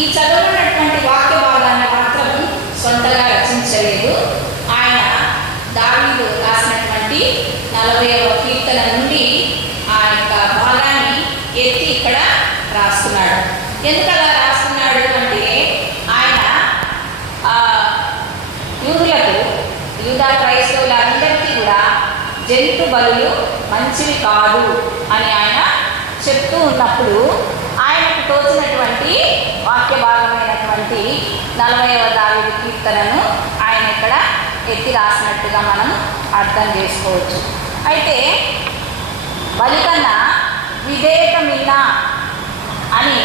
ఈ చదువున్నటువంటి వాక్య భాగాన్ని మాత్రం సొంతగా రచించలేదు. ఆయన దావీదు రాసినటువంటి 40వ కీర్తన నుండి ఆ యొక్క భాగాన్ని ఎత్తి ఇక్కడ రాస్తున్నాడు. ఎందుకు అలా రాస్తున్నాడు అంటే ఆయన యూదా క్రైస్తవులందరికీ కూడా జంతు బలులు మంచివి కాదు అని ఆయన చెప్తూ ఉన్నప్పుడు ఆయనకు తోచినటువంటి వాక్య భాగమైనటువంటి 40వ దావీదు కీర్తనను ఆయన ఇక్కడ ఎత్తి రాసినట్టుగా మనం అర్థం చేసుకోవచ్చు. అయితే బలికన్నా విధేయకమిన్నా అని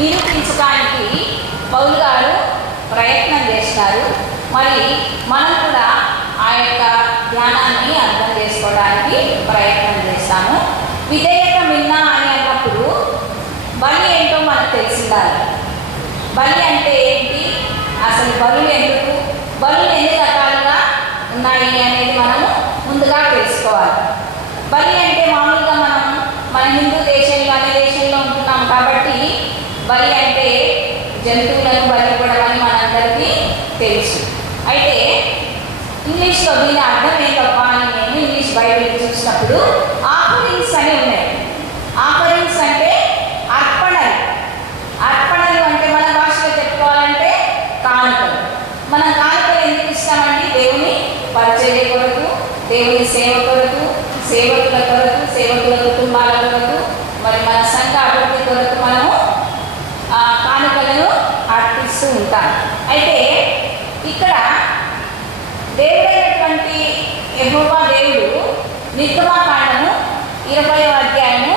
నిరూపించడానికి పౌలు గారు ప్రయత్నం చేస్తారు. మరి మనం కూడా ఆ యొక్క ధ్యానాన్ని అర్థం చేసుకోవడానికి ప్రయత్నం చేస్తాము. విధేయకమిన్నా అని అన్నప్పుడు బలి ఏంటో మనకు తెలిసిందాలి. బలి అంటే ఏంటి, అసలు బలులు ఎందుకు, బలులు ఎన్ని రకాలుగా ఉన్నాయి అనేది మనము ముందుగా తెలుసుకోవాలి. బలి అంటే మామూలుగా మన హిందూ దేశంలో అనే దేశంలో ఉంటున్నాం కాబట్టి బలి అంటే జంతువులను బలి ఇవ్వడం అని మనందరికీ తెలుసు. అయితే ఇంగ్లీష్లో దీని అర్థం ఏంటప్ప అని నేను ఇంగ్లీష్ బైబిల్ చూసినప్పుడు ఆఫరింగ్స్ అని ఉన్నాయి. ఆఫరింగ్స్ అంటే అర్పణలు. అర్పణలు అంటే మన భాషలో చెప్పుకోవాలంటే కానుకలు. మన కానుకలు ఎందుకు ఇస్తామండి? దేవుని పరిచర్య కొరకు, దేవుని సేవ కొరకు, సేవకుల కొరకు, సేవకుల కుటుంబాల కొరకు, మరి మన సంఘ అభివృద్ధి కొరకు మనము కానుకలను అర్పిస్తూ ఉంటాం. అయితే ఇక్కడ దేవుడైనటువంటి యెహోవా దేవుడు నిర్గమకాండము 20వ అధ్యాయము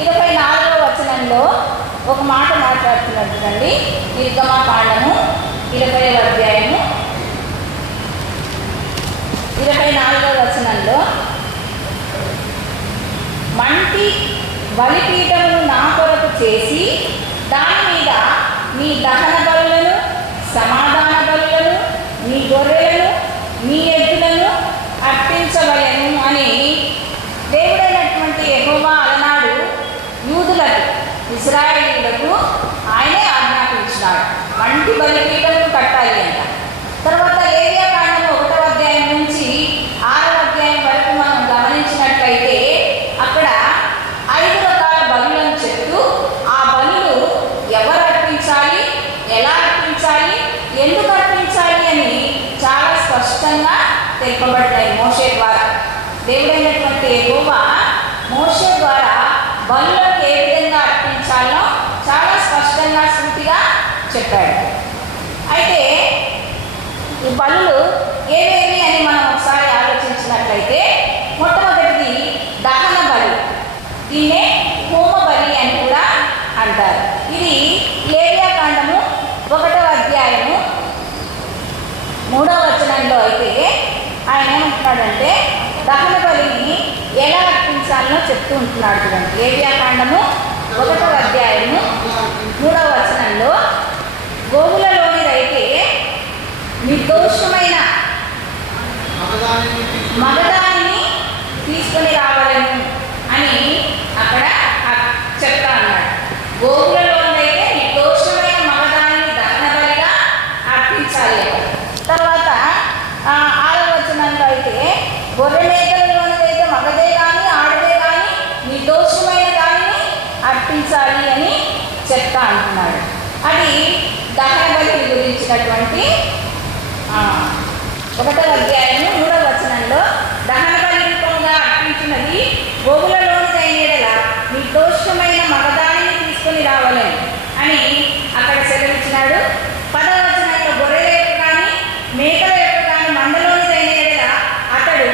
24వ వచనంలో ఒక మాట మాట్లాడుతున్నాడు చూడండి. నిర్గమకాండము 20వ అధ్యాయము 24వ వచనంలో, మంటి బలిపీఠమును నా కొరకు చేసి దాని మీద నీ దహన బలులను, సమాధాన బలులను, నీ గొర్రెలను, నీ ఎద్దులను అర్పించవలెను అని దేవుడైనటువంటి యెహోవా అలనాడు యూదులకు, ఇశ్రాయేలీయులకు ఆయనే ఆజ్ఞాపించినాడు. మంటి బలిపీఠమును కట్టాలి అంట. తర్వాత లేవియాకాండము 1వ అధ్యాయం నుంచి 6వ అధ్యాయం వరకు మనం గమనించినట్లయితే అక్కడ 5 రకాల బలులను చెప్తూ ఆ బలులు ఎవరు అర్పించాలి, ఎలా అర్పించాలి, ఎందుకు అర్పించాలి అని చాలా స్పష్టంగా తెలుపబడతాయి మోషే ద్వారా. దేవుడైనటువంటి యెహోవా మోషే ద్వారా బలులకు ఏ విధంగా అర్పించాలో చాలా స్పష్టంగా సూటిగా చెప్పాడు. అయితే ఈ బలులు ఏవేవి అని మనం ఒకసారి ఆలోచించినట్లయితే మొట్టమొదటిది దహన బలి. దీన్నే హోమ బలి అని కూడా అంటారు. ఇది లేవియాకాండము 1వ అధ్యాయము 3వ వచనంలో అయితే ఆయన ఏమంటున్నాడంటే దహన బలిని ఎలా అర్పించాలో చెప్తూ ఉంటున్నాడు చూడండి. లేవియాకాండము 1వ అధ్యాయము 3వ వచనంలో, గోవులలోనిదైతే నిర్దోషమైన మగదానిని తీసుకొని రావాలను అని అక్కడ చెప్తా అన్నాడు. గోవులలోనైతే నిర్దోషమైన మగదానిని దహన బలిగా అర్పించాలి. తర్వాత 6వ వచనంలో అయితే గొర్రె మేకలలోనైతే మగదే కానీ ఆడదే కానీ నిర్దోషమైన దానిని అర్పించాలి అని చెప్తా అంటున్నాడు. అది దహన బలి గురించినటువంటి 1వ అధ్యాయము 3వ వచనంలో, దహన బలి రూపంగా అర్పించినది గోవులలోనిదైన యెడల నిర్దోషమైన మగదానిని తీసుకొని రావాలని అని అక్కడ సెలవిచ్చినాడు. 10వ వచనంలో, గొర్రెల యొక్క కానీ మేకల యొక్క కానీ మందలోనిదైన యెడల అతడు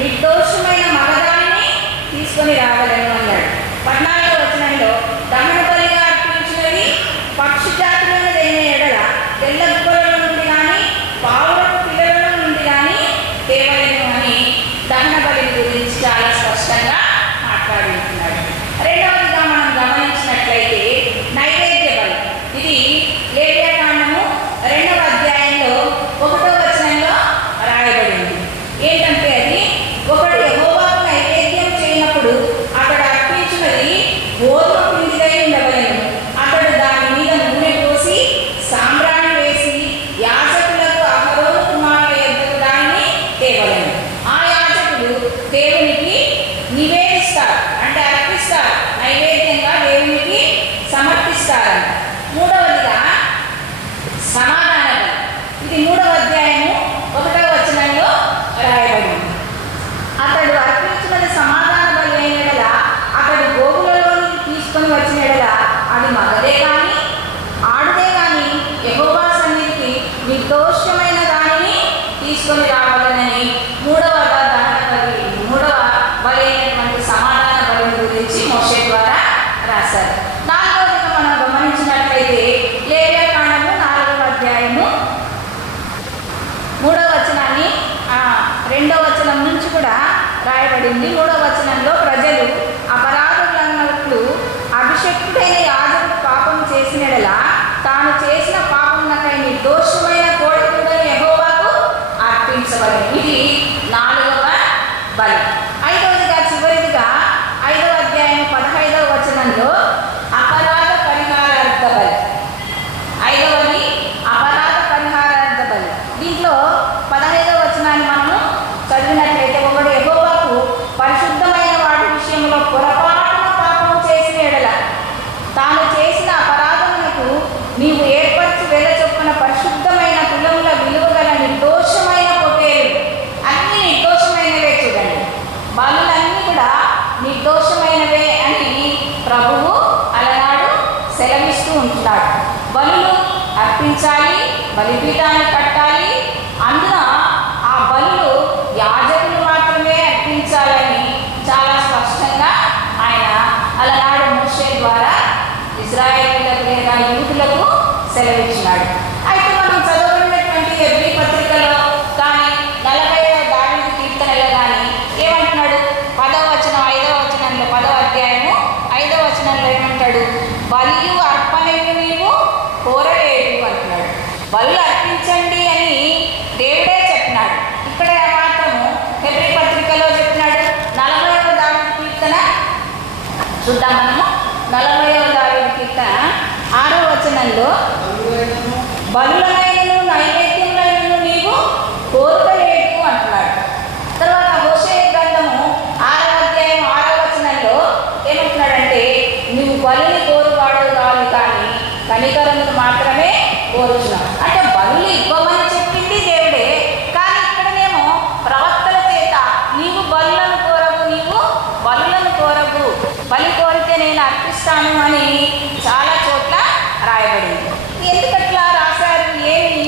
నిర్దోషమైన మగదానిని తీసుకొని రావాలని అన్నాడు. 14వ వచనంలో, దహన బలిగా అర్పించినది పక్షి జాతులైన యెడల తెల్ల గుబ్బల నుండి కానీ పావురపు పిల్లల నుండి కానీ తేవలేను అని దహన బలి గురించి చాలా స్పష్టంగా మాట్లాడుతున్నాడు. రెండవదిగా మనం గమనించినట్లయితే నైవేద్య బలి. ఇది లేవియాకాండము 2వ అధ్యాయంలో 1వ వచనంలో రాయబడింది. ఏంటంటే అది ఒకడు యెహోవాకు నైవేద్యం చేయనప్పుడు అతడు అర్పించినది గోధుమ పిండిదై ఉండవలెను. అతడు దాని మీద నూనె పోసి అర్పించాలి, బలిపీఠాన్ని కట్టాలి, అందున ఆ బలులు యాజకులు మాత్రమే అర్పించాలని చాలా స్పష్టంగా ఆయన అలనాడు మోషే ద్వారా ఇశ్రాయేలీయులకు లేదా యూదులకు సెలవిచ్చినాడు. అయితే మనం చదవబడినటువంటి హెబ్రీ పత్రికలో కానీ 40వ దావీదు కీర్తనలో కానీ ఏమంటున్నాడు? 10వ వచనం 5వ వచనంలో 10వ అధ్యాయము 5వ వచనంలో ఏమంటాడు? బలియు అర్పణలు నీవు కోరలేదు అంటున్నాడు. బలులు అర్పించండి అని దేవుడే చెప్పినాడు. ఇక్కడ మాత్రము హెబ్రీ పత్రికలో చెప్పినాడు. 40వ దావీదు కీర్తన చూద్దాం మనము. 40వ దావీదు కీర్తన 6వ వచనంలో బలులనైనను నైవేద్యములైనను నీవు కోరుకోలేదు అంటున్నాడు. తర్వాత హోషేయ గ్రంథము 6వ అధ్యాయం 6వ వచనంలో ఏమంటున్నాడంటే నువ్వు బలిని కోరువాడు కావాలి కానీ కనికరమును మాత్రమే కోరుచున్నావు. అంటే బలులు ఇవ్వమని చెప్పింది దేవుడే, కానీ ఇక్కడనేమో ప్రవక్తల చేత నీవు బలులను కోరవు, నీవు బలులను కోరవు, బలి కోరితే నేను అర్పిస్తాను అని చాలా చోట్ల రాయబడింది. ఎందుకట్లా రాశారు? ఏమి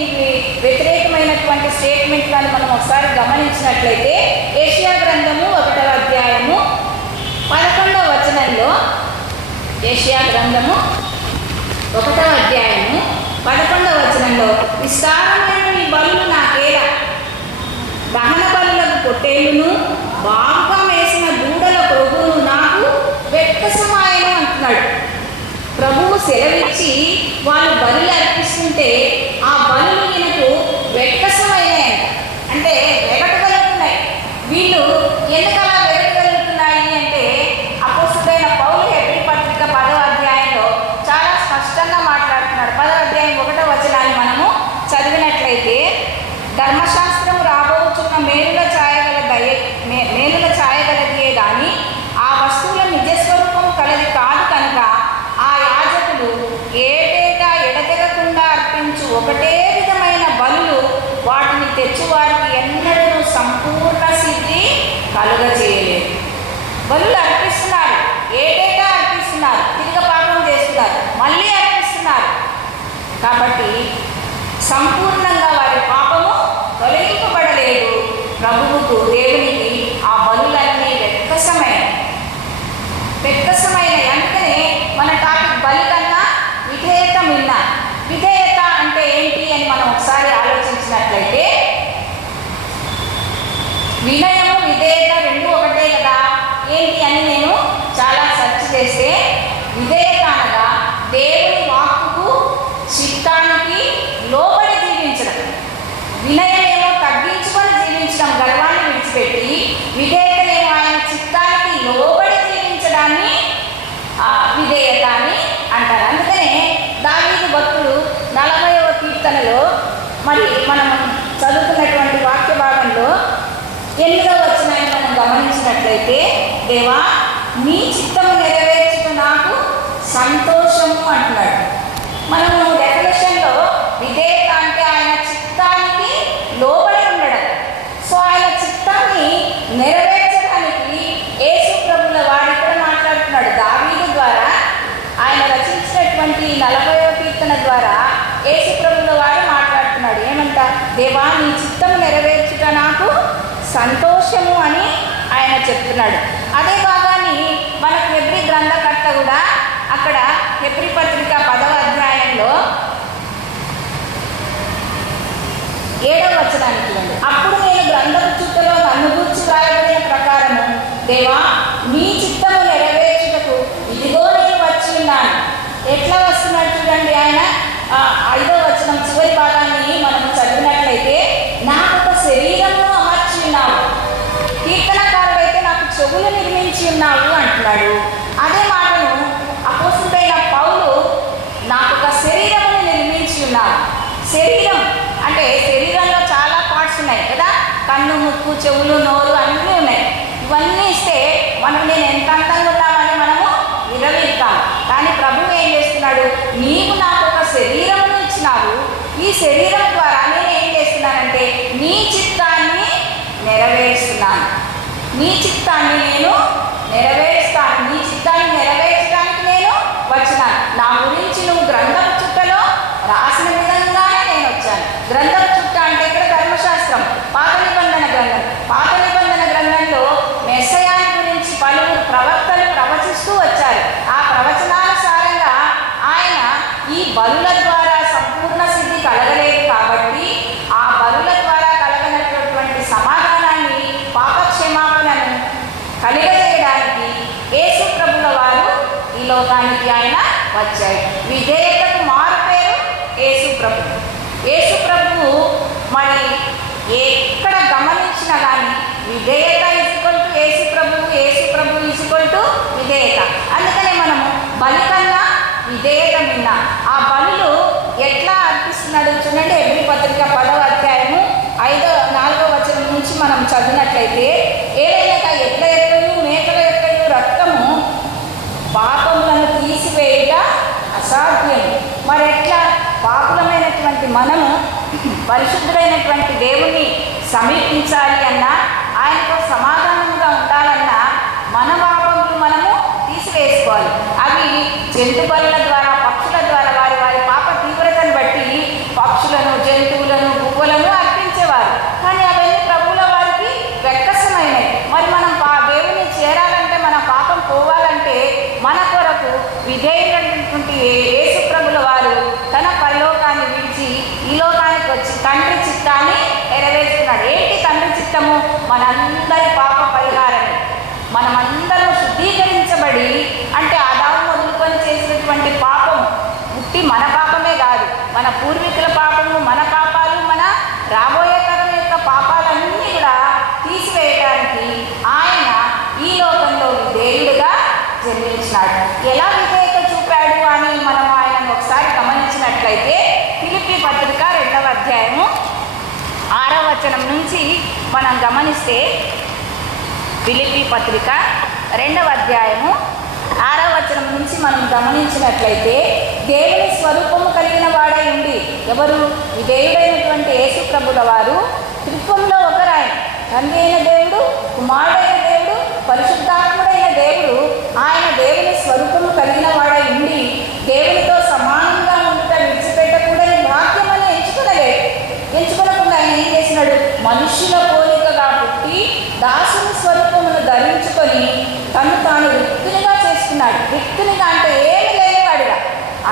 వ్యతిరేకమైనటువంటి స్టేట్మెంట్లను మనం ఒకసారి గమనించినట్లయితే యెషయా గ్రంథము 1వ అధ్యాయము 11వ వచనంలో, యెషయా గ్రంథము 1వ అధ్యాయము 11వ వచనంలో విస్తారమైన నీ బలులు నాకేలా, దహన బలులకు పొట్టేలును బాగా వేసిన దూడల ప్రభువును నాకు వెక్కసమాయను అంటున్నాడు. ప్రభువు సెలవిచ్చి వాళ్ళు బలులు అర్పిస్తుంటే ఆ బలులు ఈయనకు వెక్కసమైనాయంట. అంటే వెగటగలుగుతున్నాయి. వీళ్ళు ఎందుకలా వెగటగలుగుతున్నాయి అంటే అపోస్తుడైన పౌలు హెబ్రీ పత్రిక 10వ అధ్యాయంలో చాలా స్పష్టంగా మాట్లాడుతున్నాడు. 10వ అధ్యాయం 1వ వచనాన్ని మనము చదివినట్లయితే ధర్మశాస్త్రం రాబోతున్న మేలుల ఛాయగలదియే కానీ ఆ వస్తువుల నిజస్వరూపం కలది కాదు కనుక ఆ యాజకులు ఏటేటా ఎడతెగకుండా అర్పించు ఒకటే విధమైన బలులు వాటిని తెచ్చువారికి ఎన్నడూ సంపూర్ణ సిద్ధి కలుగజేయలేదు. బలులు అర్పిస్తున్నారు, ఏటేటా అర్పిస్తున్నారు, తిరిగి పాపం చేస్తున్నారు, మళ్ళీ అర్పిస్తున్నారు. కాబట్టి సంపూర్ణంగా వారి పాపము తొలగింపబడలేదు. ప్రభువుకు దేవునికి ఆ బలులన్నీ వెక్కసమైన అందుకనే మన టాపిక్ బలి కన్నా విధేయత మిన్న. విధేయత అంటే ఏంటి అని మనం ఒకసారి ఆలోచించినట్లయితే వినయము విధేయత రెండు ఒకటే కదా. ఏంటి అని నేను చాలా సెర్చ్ చేస్తే విధేయత అనగా దేవుని వాక్కుకు చిత్తానికి లోబడి జీవించడం, వినయమేమో తగ్గించుకొని జీవించడం, గర్వాన్ని విడిచిపెట్టి, విధేయతనేమో ఆయన చిత్తానికి లోబడి జీవించడాన్ని విధేయత అని అంటారు. అందుకనే దావీదు భక్తుడు 40వ కీర్తనలో మరి మనం చదువుతున్నటువంటి వాక్య భాగంలో 8వ వచనాన్ని మనం గమనించినట్లయితే దేవా నీ చిత్తము నెరవేర్చుట నాకు సంతోషము అంటున్నాడు. మనము డెఫినేషన్లో విధేయత అంటే ఆయన చిత్తానికి లోబడి ఉండడం. సో ఆయన చిత్తాన్ని నెరవేర్చడానికి యేసు ప్రభుల వారు ఇక్కడ మాట్లాడుతున్నాడు. దావీదు ద్వారా ఆయన రచించినటువంటి 40వ కీర్తన ద్వారా యేసు ప్రభుల వారు మాట్లాడుతున్నాడు. ఏమంట? దేవా నీ చిత్తము నెరవేర్చుట నాకు సంతోషము అని ఆయన చెప్తున్నాడు. అదే భాగాన్ని మనకు హెబ్రీ గ్రంథకర్త కూడా అక్కడ హెబ్రీ పత్రిక 10వ అధ్యాయంలో 7వ వచనాన్ని చూడండి. అప్పుడు నేను గ్రంథపు చుట్టలో నన్ను గూర్చి రాయబడిన ప్రకారము దేవా నీ చిత్తము నెరవేర్చుటకు ఇదిగో నేను వచ్చి ఉన్నాను. ఎట్లా వస్తున్నాడు చూడండి. ఆయన 5వ వచనం చివరి భాగాన్ని మనం చదివినట్లయితే నాకు ఒక శరీరంలో అమర్చి ఉన్నావు, కీర్తనకారుడైతే నాకు చెవులు నిర్మించి ఉన్నావు అంటున్నాడు. అదే మాటను అపోస్తుడైన పౌలు నాకు ఒక శరీరమును నిర్మించి ఉన్నావు. శరీరం అంటే శరీరంలో చాలా పార్ట్స్ ఉన్నాయి కదా, కన్ను, ముక్కు, చెవులు, నోరు అన్నీ ఉన్నాయి. ఇవన్నీ ఇస్తే నేను ఎంత అందంగా ఉన్నామని మనము విరవిస్తాం. కానీ ప్రభువు ఏం చేస్తున్నాడు? నీవు నాకు ఒక శరీరమును ఇచ్చినావు, ఈ శరీరం ద్వారా నేను ఏం చేస్తున్నానంటే నీ చిత్తాన్ని నెరవేరుస్తున్నాను. నీ చిత్తాన్ని నేను నెరవేరుస్తాను. నీ చిత్తాన్ని నెరవేర్చడానికి నేను వచ్చినాను. నా గురించి నువ్వు గ్రంథం చుట్టలో రాసిన విధంగా గ్రంథం చుట్ట అంటే ఇక్కడ ధర్మశాస్త్రం, పాత నిబంధన గ్రంథం. పాత నిబంధన గ్రంథంలో మెస్సయాని గురించి పలువురు ప్రవక్తలు ప్రవచిస్తూ వచ్చారు. ఆ ప్రవచనానుసారంగా ఆయన ఈ బలుల ద్వారా సంపూర్ణ సిద్ధి కలగలేదు కాబట్టి ఆ బలుల ద్వారా కలగనటువంటి సమాధానాన్ని, పాపక్షమాపణను కలిగజేయడానికి యేసు ప్రభుల వారు ఈ లోకానికి ఆయన వచ్చాడు. విధేయతకు మారు పేరు యేసు ప్రభు. యేసు ప్రభువు మరి ఎక్కడ గమనించినా కానీ విధేయత ఈక్వల్ టు యేసు ప్రభువు, యేసు ప్రభువు ఈక్వల్ టు విధేయత. అందుకనే మనము బలి కన్నా విధేయత మిన్న. ఆ బలులు ఎట్లా అర్పిస్తున్నాడు చూడండి. ఎబ్రీ పత్రిక 10వ అధ్యాయము 4వ వచనం నుంచి మనం చదివినట్లయితే, ఏదైనా ఎట్ల ఎక్కయు మేకల ఎక్కయు రక్తము పాపములను తీసివేయుట అసాధ్యం. మరి ఎట్లా పాపులమైనటువంటి మనము పరిశుద్ధుడైనటువంటి దేవుణ్ణి సమీపించాలి అన్నా, ఆయనతో సమాధానంగా ఉండాలన్నా మన పాపములు మనము తీసివేసుకోవాలి. అవి జంతు బలుల ద్వారా, పక్షుల ద్వారా వారి వారి పాప తీవ్రతను బట్టి పక్షులను, జంతువులను, గువ్వలను అర్పించేవారు. కానీ అవన్నీ ప్రభువుల వారికి వెక్కసమైనవి. మరి మనం దేవుని చేరాలంటే, మన పాపం పోవాలంటే మన కొరకు విధేయులైనటువంటి యేసు ప్రభుల వారు తన పరలోకాన్ని విడిచి ఈ లోకానికి వచ్చి తండ్రి చిత్తాన్ని నెరవేరుస్తున్నాడు. ఏంటి తండ్రి చిత్తము? మనందరి పాప పరిహారమే. మనమందరం శుద్ధీకరించబడి, అంటే ఆదాము మొదలుకొని చేసినటువంటి పాపం పుట్టి మన పాపమే కాదు, మన పూర్వీకుల పాపము, మన పాపాలు, మన రాబోయే తరం యొక్క పాపాలన్నీ కూడా తీసివేయడానికి ఆయన ఈ లోకంలో విధేయుడుగా జన్మించినాడు. ఎలా విధేయత చూపాడు అని మనం ఆయనను ఒకసారి గమనించినట్లయితే, ఫిలిప్పీ పత్రిక 2వ అధ్యాయము 6వ వచనం నుంచి మనం గమనిస్తే, ఫిలిప్పీ పత్రిక 2వ అధ్యాయము 6వ వచనం నుంచి మనం గమనించినట్లయితే, దేవుని స్వరూపము కలిగిన వాడై ఉండి, ఎవరు? విధేయుడైనటువంటి యేసు ప్రభుల వారు త్రిత్వంలో ఒకరాయన, తండ్రి అయిన దేవుడు, కుమారుడైన దేవుడు, పరిశుద్ధాత్ముడైన దేవుడు. ఆయన దేవుని స్వరూపము కలిగిన వాడై ఉండి దేవునితో సమానంగా ఉంట విడిచిపెట్టకూడని వాక్యమని ఎంచుకునకుండా ఆయన ఏం చేసినాడు? మనుష్యుల పోలికగా పుట్టి దాసుని స్వరూపమును ధరించుకొని తను తాను రిక్తునిగా చేసుకున్నాడు. రిక్తునిగా అంటే ఏమి లేనివాడుగా.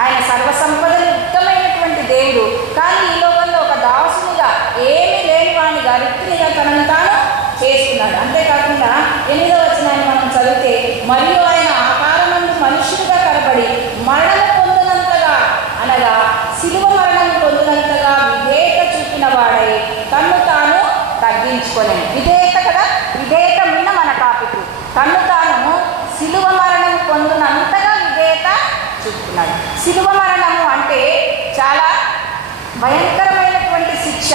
ఆయన సర్వసంపదలు యుక్తమైనటువంటి దేవుడు, కానీ ఈ లోకంలో ఒక దాసునిగా, ఏమీ లేనివాడిగా, రిక్తునిగా తనను తాను చేసుకున్నాడు. అంతేకాకుండా 8వ వచనాన్ని మనం చదివితే, మరియు ఆయన ఆకారమందు మనుష్యుడిగా కనబడి మరణం పొందినంతగా, అనగా శిలువ మరణం పొందినంతగా విధేయత చూపిన వాడై తన్ను తాను తగ్గించుకోలేము. విధేయత కదా, విధేయత మిన్న మన టాపిక్. తన్ను తాను శిలువ మరణం పొందినంతగా విధేయత చూపుతున్నాడు. శిలువ మరణము అంటే చాలా భయంకరమైనటువంటి శిక్ష.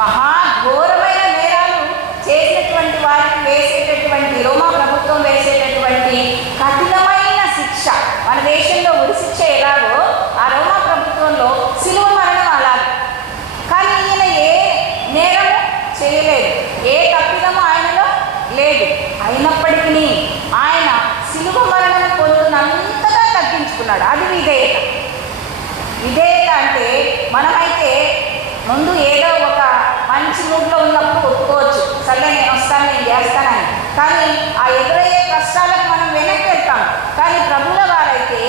మహాఘోరమైన నేరాలు చేసినటువంటి వారికి వేసేటటువంటి, రోమా ప్రభుత్వం వేసేటటువంటి కఠినమైన శిక్ష. మన దేశంలో ఉరిశిక్ష ఎలాగో ఆ రోమా ప్రభుత్వంలో శిలువ మరణం అలాగే. కానీ ఈయన ఏ నేరము చేయలేదు, ఏ తప్పిదము ఆయనలో లేదు. అయినప్పటికీ ఆయన శిలువ మరణం పొందినంతగా తగ్గించుకున్నాడు. అది విధేయత. విధేయత అంటే మనమైతే ముందు ఏదో ఒక మంచి మూడ్లో ఉన్నప్పుడు ఒప్పుకోవచ్చు, సరే నేను వస్తాను, నేను చేస్తానని. కానీ ఆ ఎదురయ్యే కష్టాలకు మనం వెనక్కి వెళ్తాం. కానీ ప్రభువుల వారైతే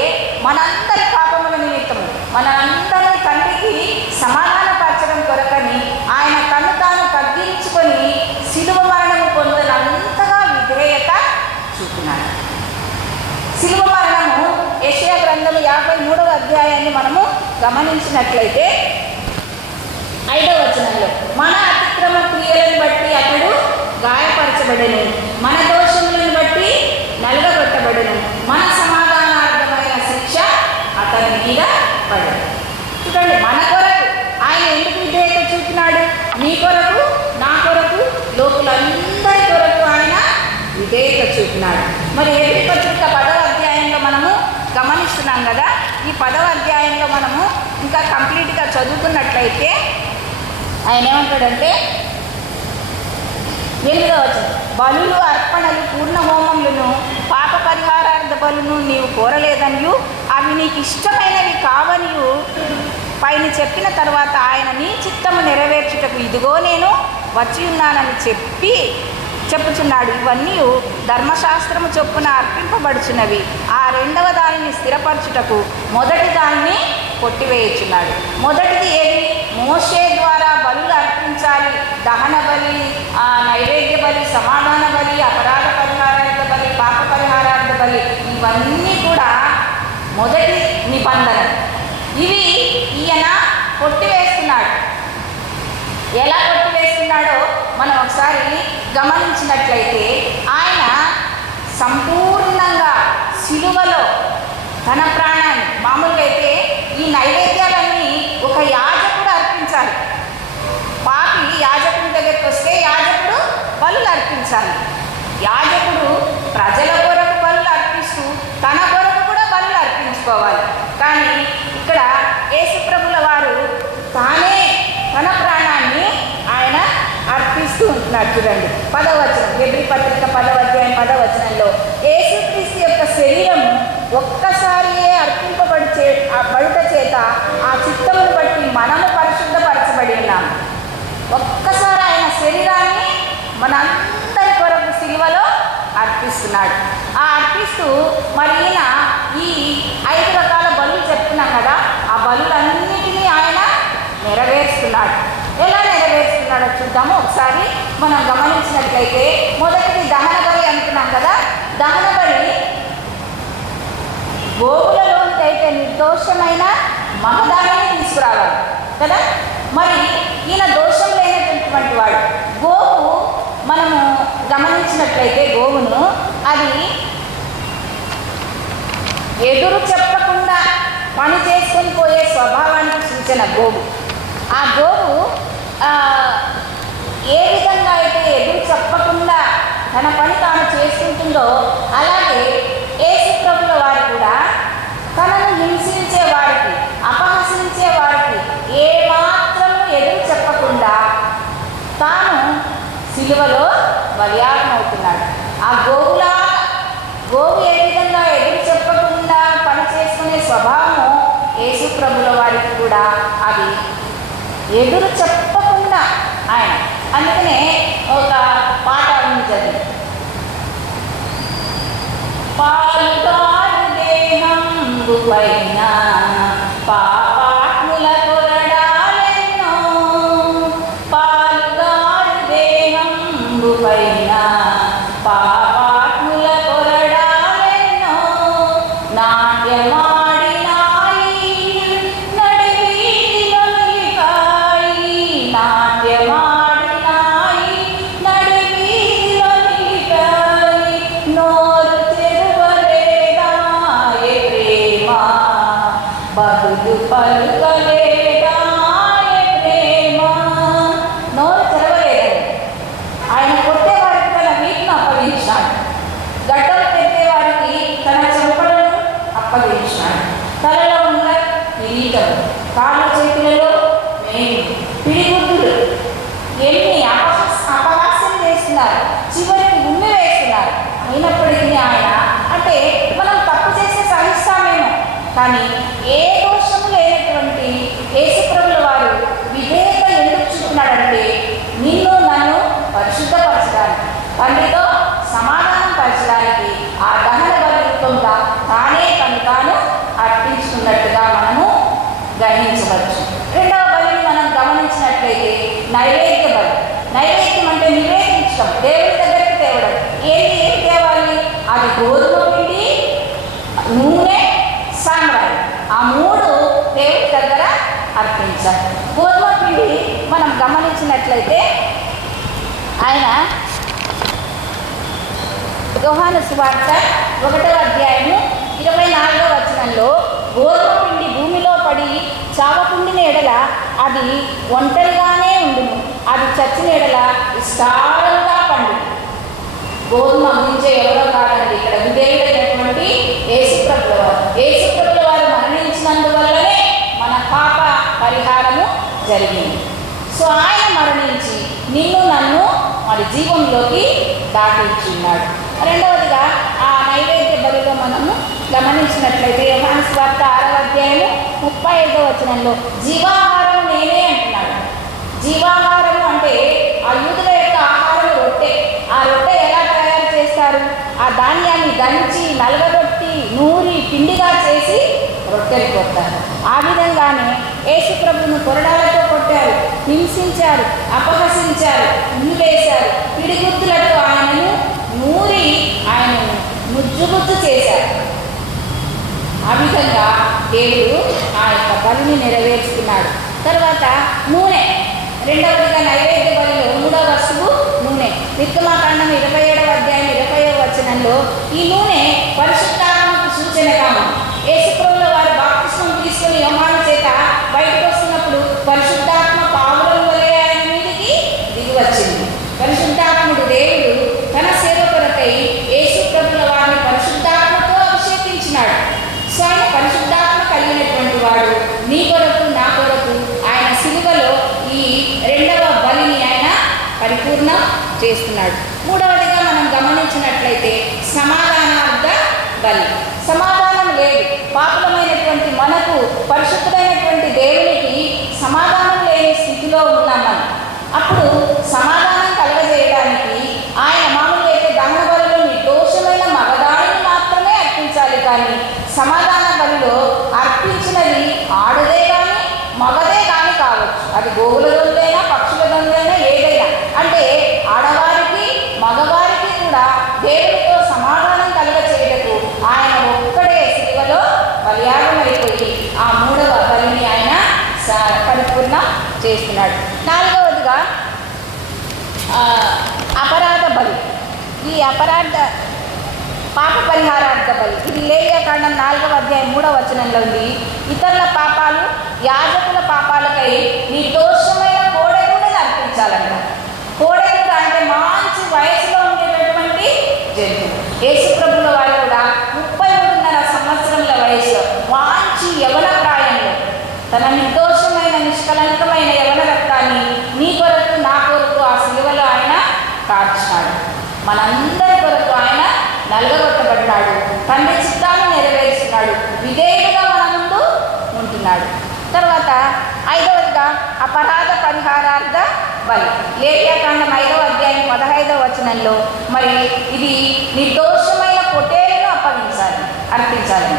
మనందరి పాపముల నిమిత్తము, మనందరినీ తండ్రికి సమాధానపరచడం కొరకని ఆయన తను తాను తగ్గించుకొని శిలువ మరణము పొందినంతగా విధేయత చూపుతున్నాడు. శిలువ మరణము యెషయా గ్రంథము 53వ అధ్యాయాన్ని మనము గమనించినట్లయితే 5వ వచనంలో, మన అతిక్రమ క్రియలను బట్టి అతడు గాయపరచబడెను, మన దోషములను బట్టి నలుగగొట్టబడెను, మన సమాధానార్థమైన శిక్ష అతని మీద పడెను. చూడండి, మన కొరకు ఆయన ఎందుకు విధేయత చూపినాడు? నీ కొరకు, నా కొరకు, లోకులందరి కొరకు ఆయన విధేయత చూపినాడు. మరి ఎబ్రీ పత్రిక 10వ అధ్యాయంలో మనము గమనిస్తున్నాం కదా. ఈ 10వ అధ్యాయంలో మనము ఇంకా కంప్లీట్గా చదువుకున్నట్లయితే ఆయన ఏమంటాడంటే, 8వ వచనం, బలులు, అర్పణలు, పూర్ణ హోమములను, పాప పరిహారార్థ బలును నీవు కోరలేదనియు, అవి నీకు ఇష్టమైనవి కావనియు పైన చెప్పిన తర్వాత ఆయన నీ చిత్తము నెరవేర్చుటకు ఇదిగో నేను వచ్చి ఉన్నానని చెప్పుచున్నాడు. ఇవన్నీ ధర్మశాస్త్రము చొప్పున అర్పింపబడుచున్నవి. ఆ రెండవ దానిని స్థిరపరచుటకు మొదటి దానిని కొట్టివేయుచున్నాడు. మొదటిది ఏది? మోషే ద్వారా బలులు అర్పించాలి. దహన బలి, నైవేద్య బలి, సమాధాన బలి, అపరాధ పరిహారార్థ బలి, పాప పరిహారార్థ బలి, ఇవన్నీ కూడా మొదటి నిబంధన. ఇవి ఈయన కొట్టివేస్తున్నాడు. ఎలా కొట్టివేస్తున్నాడో మనం ఒకసారి గమనించినట్లయితే ఆయన సంపూర్ణంగా సిలువలో తన ప్రాణాన్ని, మామూలుగా అయితే ఈ నైవేద్యాలన్నీ ఒక యాజకుడు అర్పించాలి. పాపి యాజకుడి దగ్గరికి వస్తే యాజకుడు బలులు అర్పించాలి. యాజకుడు ప్రజల కొరకు బలులు అర్పిస్తూ తన కొరకు కూడా బలులు అర్పించుకోవాలి. కానీ ఇక్కడ యేసుప్రభుల వారు తానే తన ప్రాణాన్ని ఆయన అర్పిస్తూ ఉంటున్నాడు. చూడండి 10వ వచనం, హెబ్రీ పత్రిక 10వ అధ్యాయం 10వ వచనంలో యేసుక్రీస్తు యొక్క శరీరం ఒక్కసారియే బడుట చేత ఆ చిత్తమును బట్టి మనము పరిశుద్ధపరచబడి ఉన్నాము. ఒక్కసారి ఆయన శరీరాన్ని మనందరి కొరకు సిలువలో అర్పిస్తున్నాడు. ఆ అర్పిస్తూ మరి ఈయన ఈ 5 రకాల బలులు చెప్తున్నాం కదా, ఆ బలులన్నిటినీ ఆయన నెరవేరుస్తున్నాడు. ఎలా నెరవేరుస్తున్నాడో చూద్దాము. ఒకసారి మనం గమనించినట్లయితే మొదటిది దహన బలి అనుకున్నాం కదా. దహన బలి గోవులలోనికి అయితే నిర్దోషమైన మగదానిని తీసుకురావాలి కదా. మరి ఈయన దోషం లేనటువంటి వాడు. గోవు మనము గమనించినట్లయితే గోవును అది ఎదురు చెప్పకుండా పని చేసుకొని పోయే స్వభావానికి సూచన గోవు. ఆ గోవు ఏ విధంగా అయితే ఎదురు చెప్పకుండా తన పని తాను చేసుకుంటుందో అలాగే యేసుప్రభుల వారు కూడా తనను హింసించే వారికి, అపహసించే వారికి ఏమాత్రము ఎదురు చెప్పకుండా తాను సిలువలో బలియాగం అవుతున్నాడు. ఆ గోవు ఏ విధంగా ఎదురు చెప్పకుండా పని చేసుకునే స్వభావము యేసుప్రభుల వారికి కూడా అది ఎదురు చెప్పకుండా ఆయన. అందుకనే ఒక పాట ఉంది, పాలుగారు దేహంబు పైన పాపాత్ముల కొరడాలెన్నో, పాలుగారు దేహంబు పైన పాపాత్ముల కొరడాలెన్నో, నాట్యమాడినాయి నడివీధిలో నిలిపాయి, నాట్యమాడినాయి నడివీధిలో నిలిపాయి, నోరు తెరువలేదాయే ప్రేమ, బదులు పలుకలేదాయే ప్రేమ. నోరు తెరవలేదండి. ఆయన కొట్టేవారికి తన వీపును అప్పగించాడు, గడ్డలు పెట్టేవారికి తన చెంపలను అప్పగించాడు, తలలో ఉన్న కిరీటం, కాళ్ళ చేతులలో మేలు, పిడిగుడ్డులు, ఎన్ని అపహాస్యం చేస్తున్నారు, చివరికి ఉమ్మి వేస్తున్నారు. అయినప్పటికీ ఆయన అంటే మనం తప్పు చేస్తే సహిస్తామేమో, కానీ ఏ దోషము లేనటువంటి యేసుప్రభుల వారు విధేయత ఎందుకు చూపుతున్నాడంటే నిన్ను నన్ను పరిశుద్ధపరచడానికి, తండ్రితో సమాధానం పరచడానికి ఆ దహన బలి రూపంగా తానే తాను అర్పించుకున్నట్టుగా మనము గ్రహించవచ్చు. రెండవ బలిని మనం గమనించినట్లయితే నైవేద్య బలి. నైవేద్యం అంటే నివేదించడం, దేవుడి దగ్గరికి తేవడం. ఏం తేవాలి? అది గోధుమ పిండి, నూనె, సాంబ్రాణి, ఆ 3 దేవుడి దగ్గర అర్పించాలి. గోధుమ పిండి మనం గమనించినట్లయితే ఆయన యోహాను సువార్త 1వ అధ్యాయము 24వ వచనంలో గోధుమ పిండి భూమిలో పడి చావకుండిన ఎడల అది ఒంటరిగానే ఉండును, అది చచ్చిన ఎడల విస్తారంగా పండు. గోధుమ అందించే ఎవరో కాదండి, ఇక్కడ విధేయుడైనటువంటి యేసుప్రభుల వారు. యేసుప్రభుల వారు మరణించినందువల్లనే మన పాప పరిహారము జరిగింది. సో ఆయన మరణించి నిన్ను నన్ను మరి జీవంలోకి దాటించున్నాడు. రెండవదిగా ఆ నైవేద్య బలిలో మనము గమనించినట్లయితే యోహాను సువార్త 6వ అధ్యాయము 35వ వచనంలో జీవాహారం నేనే అంటున్నాడు. జీవాహారము అంటే ఆ యూదుల యొక్క ఆహారం రొట్టె. ఆ రొట్టె ఎలా తయారు చేస్తారు? ఆ ధాన్యాన్ని దంచి నలగగొట్టి నూరి పిండిగా చేసి రొట్టెలు కొట్టారు. ఆ విధంగానే యేసు ప్రభువును కొరడాలతో కొట్టారు, హింసించారు, అపహసించారు, ఉమ్మివేశారు, పిడిగుద్దులతో ఆయనను నూరి ఆయనను ముజ్జుగుజ్జు చేశారు. ఆ విధంగా దేవుడు ఆ యొక్క బలిని నెరవేర్చుకున్నాడు. తర్వాత నూనె, రెండవదిగా నైవేద్య బలిలో 3వ వస్తువు నూనె. నిర్గమాకాండం 27వ అధ్యాయం 20వ వచనంలో ఈ నూనె పరిశుద్ధాత్మకు సూచనగా ఉంది. యేసుప్రభుల వారు బాప్తిస్మం తీసుకుని యోహాను చేత బయటకు వస్తున్నప్పుడు పరిశుద్ధాత్మ పావురం వలె ఆయన మీదికి దిగి వచ్చింది. పరిశుద్ధాత్ముడు దేవుడు తన సేవ కొరకై యేసుప్రభుల వారిని పరిశుద్ధాత్మతో అభిషేకించినాడు. సో ఆయన పరిశుద్ధాత్మ కలిగినటువంటి వాడు. నీ కొరకు నా కొరకు ఆయన సిలువలో ఈ రెండవ బలిని ఆయన పరిపూర్ణం చేస్తున్నాడు. మూడవదిగా మనం గమనించినట్లయితే సమాధానార్థ బలి. సమాధానం లేదు. పాపులమైనటువంటి మనకు పరిశుద్ధుడైనటువంటి దేవునికి సమాధానం లేని స్థితిలో ఉన్నాం మనం. అప్పుడు సమాధానం కలగజేయడానికి ఆయన మామూలుగా అయితే దహన బలిలో నిర్దోషమైన మగదానిని మాత్రమే అర్పించాలి. కానీ సమాధాన బలిలో అర్పించినది ఆడదే కానీ మగదే కానీ కావచ్చు. అది గోవుల దొందైనా పక్షుల దొందైనా ఏదైనా. అంటే ఆడవారికి మగవారికి కూడా దేవుడితో సమాధానం కలగచేయటకు ఆయన ఒక్కడే సిలువలో బలియాగమైపోయి ఆ 3వ బలిని ఆయన పరిపూర్ణ చేస్తున్నాడు. 4వదిగా అపరాధ బలి. ఈ పాప పరిహారార్థ బలి ఇది లేవియాకాండం 4వ అధ్యాయం 3వ వచనంలో ఉంది. ఇతరుల పాపాలు, యాజకుల పాపాలకై నిర్దోషమైన కోడెదూడను అర్పించాలంట. కోడెదూడ అంటే మంచి వయసులో ఉండేటటువంటి జంతువు. యేసుప్రభుల వారు కూడా 33.5 సంవత్సరముల వయసు మంచి యవన ప్రాయంలో తన నిర్దోషమైన నిష్కలంకమైన యవన రక్తాన్ని నీ కొరకు నా కొరకు ఆ సిలువలో ఆయన కార్చాడు. మనందరి కొరకు ఆయన నలగగొట్టబడ్డాడు. తండ్రి చిత్తాన్ని నెరవేరుస్తున్నాడు. విధేయుడుగా మన ముందు ఉంటున్నాడు. తర్వాత 5వదిగా అపరాధ పరిహారార్థ బలి. లేవియాకాండం 5వ అధ్యాయం 15వ వచనంలో మరి ఇది నిర్దోషమైన పొట్టేలును అర్పించాలి.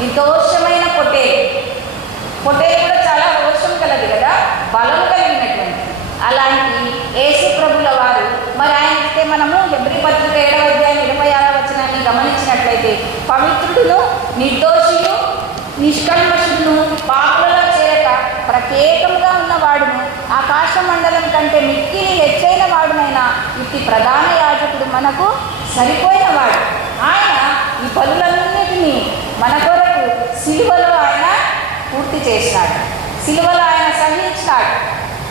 నిర్దోషమైన పొట్టేలు కూడా చాలా రోషం కలది కదా, బలం కలిగినటువంటి. అలాంటి యేసు ప్రభుల వారు మరి ఆయనకి మనము హెబ్రీ పత్రిక 7వ అధ్యాయం 26వ వచనాన్ని గమనించినట్లయితే పవిత్రుడును నిర్దోషియు నిష్కల్మషుడును పాపులలో చేరక ప్రత్యేకముగా ఉన్నవాడును ఆకాశ మండలం కంటే మిక్కిలి హెచ్చైన వాడునైన ఇట్టి ప్రధాన యాజకుడు మనకు సరిపోయినవాడు. ఆయన ఈ పనులన్నిటినీ మన కొరకు సిలువలో ఆయన పూర్తి చేసినాడు. సిలువలో ఆయన సహించినాడు.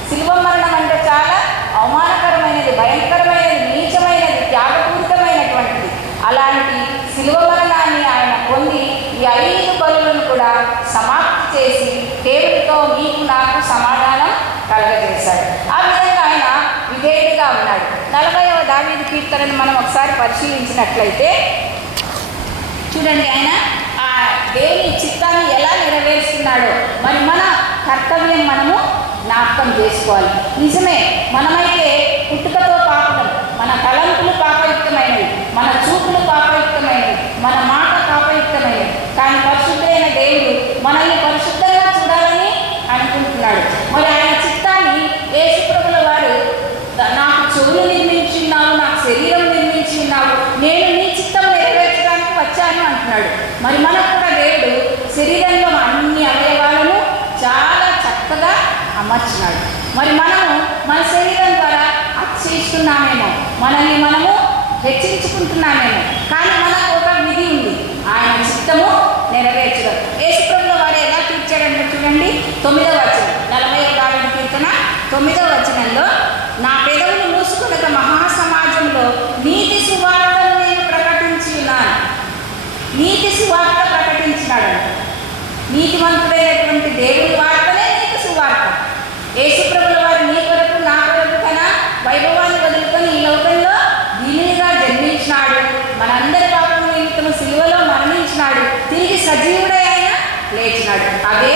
సిలువ మరణం అంటే చాలా అవమానకరమైనది, భయంకరమైనది, నీచమైనది, త్యాగపూరితమైనటువంటిది. అలాంటి సిలువ మరణాన్ని ఆయన పొంది ఈ 5 బలులను కూడా సమాప్తి చేసి దేవుడితో నీకు నాకు సమాధానం కలగజేశాడు. ఆ విధంగా ఆయన విధేయుడిగా ఉన్నాడు. 40వ దావీదు కీర్తనను మనం ఒకసారి పరిశీలించినట్లయితే చూడండి, ఆయన ఆ దేవుని చిత్తాన్ని ఎలా నెరవేరుస్తున్నాడో మరి మన కర్తవ్యం మనము జ్ఞాపకం చేసుకోవాలి. నిజమే, మనమైతే పుట్టుకతో పాపం, మన తలంపులు పాపయుక్తమైనవి, మన చూపులు పాపయుక్తమైనవి, మన మాట పాపయుక్తమైనవి. కానీ పరిశుద్ధమైన దేవుడు మనల్ని పరిశుద్ధంగా చూడాలని అనుకుంటున్నాడు. మరి ఆయన చిత్తాన్ని యేసుప్రభుల వారు నాకు చెవులు నిర్మించున్నావు, నాకు శరీరం నిర్మించున్నావు, నేను నీ చిత్తం నెరవేర్చడానికి వచ్చాను అంటున్నాడు. మరి మనకు కూడా దేవుడు శరీరంలో అన్ని అవయవాలను చాలా చక్కగా అమర్చినాడు. మరి మనము మన శరీరం ద్వారా అతిశయిస్తున్నామేమో, మనల్ని మనము హెచ్చించుకుంటున్నామేమో, కానీ మనకు ఒక విధి ఉంది, ఆయన చిత్తము నెరవేర్చడం. యేసుప్రభుల వారు ఎలా తీర్చాడంటే చూడండి, 9వ వచనం, 40వ దావీదు కీర్తన 9వ వచనంలో నా పెదవులు మూసుకునక మహాసమాజంలో నీతి సువార్తను నేను ప్రకటించి ఉన్నాను. నీతి సువార్త ప్రకటించినాడు. నీతివంతుడైనటువంటి దేవుడి వార్తనే నీతి సువార్త. యేసుప్రభుల వారు నీ కొరకు నా కొరకు తన వైభవాన్ని వదులుకొని ఈ లోకంలో దీనిగా జన్మించినాడు. మనందరి పాపం నిమిత్తము సిలువలో మరణించినాడు. తిరిగి సజీవుడై ఆయన లేచినాడు. అదే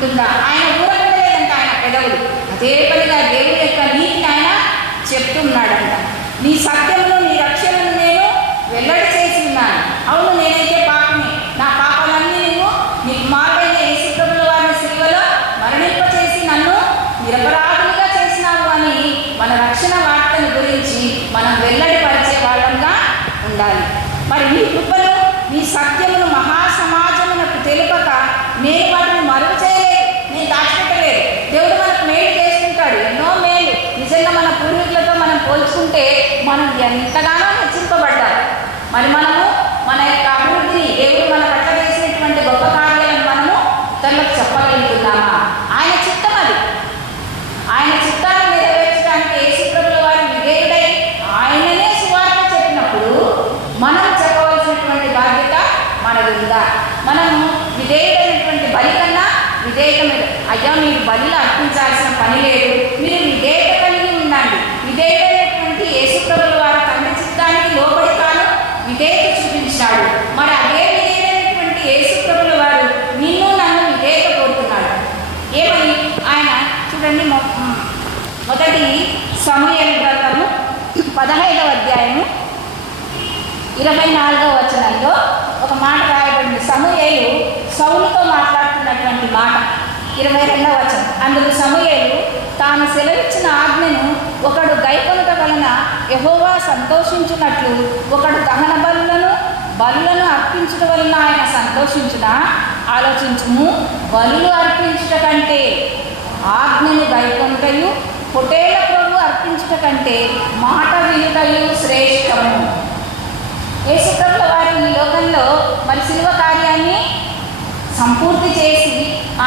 ఉంటుందా? ఆయన ఊరకుండలేదంట ఆయన పెదవులు. అదే పనిగా దేవుడి యొక్క నీతిని ఆయన చెప్తున్నాడంట. నీ సత్యమును నీ రక్షణను నేను వెల్లడి చేసి ఉన్నాను. అవును, నేనైతే పాపని, నా పాపాలన్నీ నేను నీ కుమారుడైన యేసుప్రభుల వారిని సిలువలో మరణింపచేసి నన్ను నిరపరాధులుగా చేసినావు అని మన రక్షణ వార్తను గురించి మనం వెల్లడిపరిచే వాళ్ళంగా ఉండాలి. మరి నీ కృపను నీ సత్యమును మహాసమాజమునకు తెలుపక నేను వాటిని మరుగు చేయలేదు, నేను దాచిపెట్టలేదు. దేవుడు మనకు మేలు చేసుకుంటాడు, ఎన్నో మేలు. నిజంగా మన పూర్వీకులతో మనం పోల్చుకుంటే మనం ఎంతగానో హెచ్చింపబడ్డాం. మరి మనము మన యొక్క అభివృద్ధిని, దేవుడు మన పట్ల చేసినటువంటి గొప్ప కార్యాలను మనము ఇతరులకు చెప్పగలుగుతున్నామా? ఆయన చిత్తం అది. ఆయన చిత్తాన్ని నెరవేర్చడానికి యేసుప్రభుల వారి విధేయుడై ఆయననే సువార్త చెప్పినప్పుడు మనం చెప్పవలసినటువంటి బాధ్యత మనది ఉందా? మనము విధేయుడైనటువంటి బలి కన్నా విధేయకమైన, అయ్యా మీరు బలిలో అర్పించాల్సిన పని లేదు, మీరు విధేయత కలిగి ఉండండి. విధేయుడైనటువంటి యేసుప్రభుల వారి తండ్రి చిత్తానికి లోబడి తాను విధేయత చూపించాడు. మరి అదే విధేయుడైనటువంటి యేసుప్రభుల వారు నిన్ను నన్ను విధేయత కోరుతున్నాడు. ఏమని? ఆయన చూడండి, మొదటి సమూయేలు గ్రంథము 15వ అధ్యాయము 24వ వచనంలో ఒక మాట రాయబడింది. సమూయేలు సౌలుతో మాట్లాడుతున్నటువంటి మాట. 22వ వచనం, అందుకు సమూయేలు తాను సెలవిచ్చిన ఆజ్ఞను ఒకడు గైకొనుట వలన యెహోవా సంతోషించున్నట్లు ఒకడు దహన బలులను అర్పించుట వలన ఆయన సంతోషించునా? ఆలోచించుము. బలులు అర్పించుట కంటే ఆజ్ఞను గైకొనుటయు పొటేళ్ల ప్రభు అర్పించుట కంటే మాట వినుటయు శ్రేష్టము. యేసుప్రభుల వారు ఈ లోకంలో మరి శిలువ కార్యాన్ని సంపూర్తి చేసి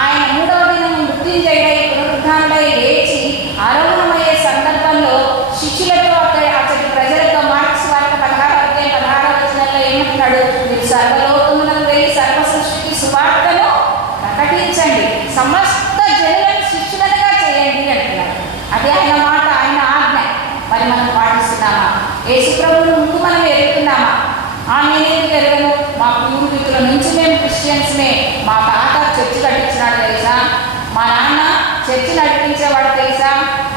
ఆయన 3వ దినం మృత్యుంజయుడై పునరుద్ధానుడై లేచి ఆరోహణమయ్యే సందర్భంలో శిష్యులతో అతడి ప్రజలతో మార్క్స్ వార్త 16వ వచనంలో ఏమంటున్నాడు? మీరు సర్వలోకమునకు వెళ్ళి సర్వ సృష్టికి సువార్తను ప్రకటించండి, సమస్త జనులను శిష్యులుగా చేయండి అంటున్నాడు. అది ఆయన మాట, ఆయన ఆజ్ఞ. మరి మనం పాటిస్తున్నామా? యేసుప్రభువును ముందు మనం ఎరుగుతున్నామా? నేనేది ఎరగను, మా పూర్వీకుల నుంచి మేము క్రిస్టియన్స్మే, మా తాత చర్చి కట్టించినాడు తెలుసా, మా నాన్న చర్చి నడిపించేవాడు తెలుసా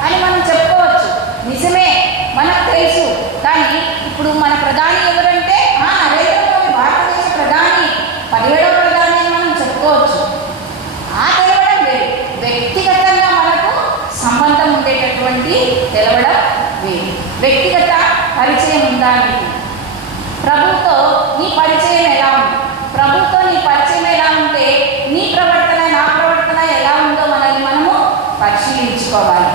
అని మనం చెప్పుకోవచ్చు. నిజమే, మనకు తెలుసు. కానీ ఇప్పుడు మన ప్రధాని ఎవరంటే నరేంద్ర మోదీ భారతదేశ ప్రధాని, 17వ ప్రధాని అని మనం చెప్పుకోవచ్చు. తెలవడం వేరు, వ్యక్తిగతంగా మనకు సంబంధం ఉండేటటువంటి తెలవడం వేరు. వ్యక్తిగత పరిచయం ఉందా నీకు? ప్రభుతో నీ పరిచయం ఎలా ఉంది? ప్రభుతో నీ పరిచయం ఎలా ఉంటే నీ ప్రవర్తన, నా ప్రవర్తన ఎలా ఉందో మనము పరిశీలించుకోవాలి.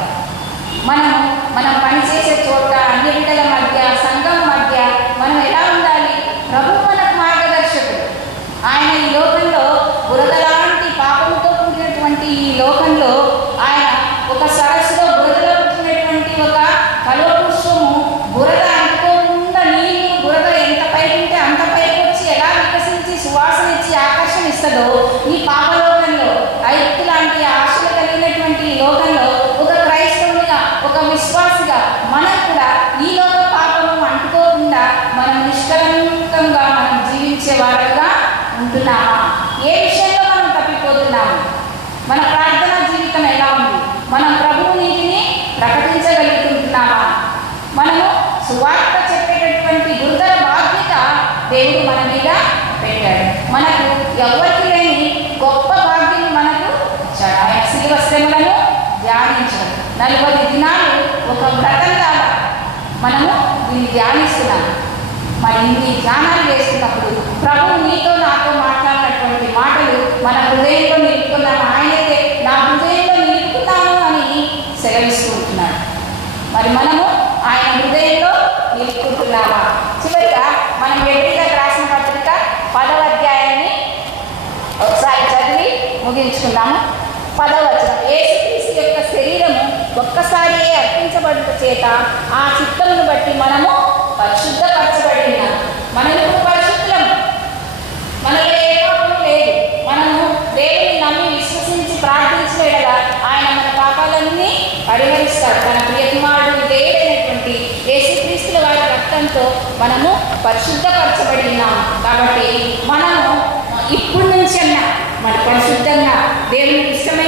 మనం పనిచేసే చోట, అన్ని బిడ్డల మధ్య, సంఘం మధ్య మనం ఎలా ఉండాలి? ప్రభు మనకు మార్గదర్శకుడు. ఆయన ఈ లోకంలో బురద లాంటి పాపంతో కూడినటువంటి ఈ లోకంలో ఆయన ఒక సరస్సులో బురదలో పుట్టినటువంటి ఒక కలువపుష్పము, బురద అనుకోకుండా నీళ్లు, బురద ఎంత పైకి ఉంటే అంత పైకి వచ్చి ఎలా వికసించి సువాసన ఇచ్చి ఆకర్షణ ఇస్తుందో, ఈ పాపలోకంలో ఐక్యు లాంటి ఆశలు కలిగినటువంటి ఈ లోకంలో ఒక క్రైస్తవునిగా, ఒక విశ్వాసిగా మనం కూడా ఈ లోక పాపము అంటుకోకుండా మనం నిష్కలంకంగా మనం జీవించే వారుగా ఉంటున్నామా? ఏ విషయంలో మనం తప్పిపోతున్నాము? మన ప్రార్థనా జీవితం ఎలా ఉంది? మనం ప్రభువు నీతిని ప్రకటించగలుగుతున్నామా? మనము సువార్త చెప్పేటటువంటి గురుతర బాధ్యత దేవుడు మన మీద పెట్టాడు. మనకు ఎవరికి లేని గొప్ప భాగ్యం మనకు ఆయన శిలువ శ్రమలను ధ్యానించడం. 40 దినాలు ఒక వ్రతంలాగా మనము దీన్ని ధ్యానిస్తున్నాము. మరి ఇన్ని ధ్యానాలు చేస్తున్నప్పుడు ప్రభువు నీతో నాతో మాట్లాడినటువంటి మాటలు మన హృదయంలో నిలుపుకున్నాము. ఆయనైతే నా హృదయంలో నిలుపుకున్నాను అని సెలవిస్తూ ఉంటున్నాడు. మరి మనము ఆయన హృదయంలో నిలుపుకుంటున్నామా? చివరిగా మనం ఎబ్రీయులకు రాసిన పత్రిక 10వ అధ్యాయాన్ని ఒకసారి చదివి ముగించుకుందాము. 10వ వచనం, యేసుక్రీస్తు యొక్క శరీరము ఒక్కసారి అర్పించబడుట చేత ఆ చిత్తమును బట్టి మనము పరిశుద్ధపరచబడి ఉన్నాము. మనకు పరిశుద్ధం, మనలో ఏ పాపం లేదు. మనము దేవుని నమ్మి విశ్వసించి ప్రార్థించిన ఎడల ఆయన మన పాపాలన్నీ పరిహరిస్తాడు. తన ప్రియకుమారుడు దేవుడైనటువంటి యేసుక్రీస్తుల వారి రక్తంతో మనము పరిశుద్ధపరచబడి ఉన్నాము. కాబట్టి మనము ఇప్పుడు నుంచి మన పరిశుద్ధంగా దేవునికి ఇష్టమైన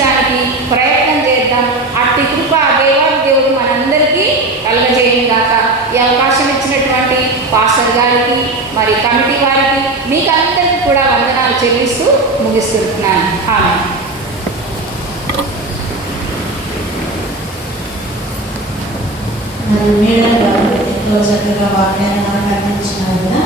జీవించడానికి ప్రయత్నం చేద్దాం. అట్టి కృప దేవుడు మనందరికీ కలుగజేయను గాక. ఈ అవకాశం ఇచ్చినటువంటి పాస్టర్ గారికి మరి కమిటీ వారికి మీకు అందరికీ కూడా వందనాలు చెల్లిస్తూ ముగిస్తున్నాను. ఆమె మేడం గారు ఎంతో చక్కగా వాక్యాన్ని మనకు అందించినారు కదా.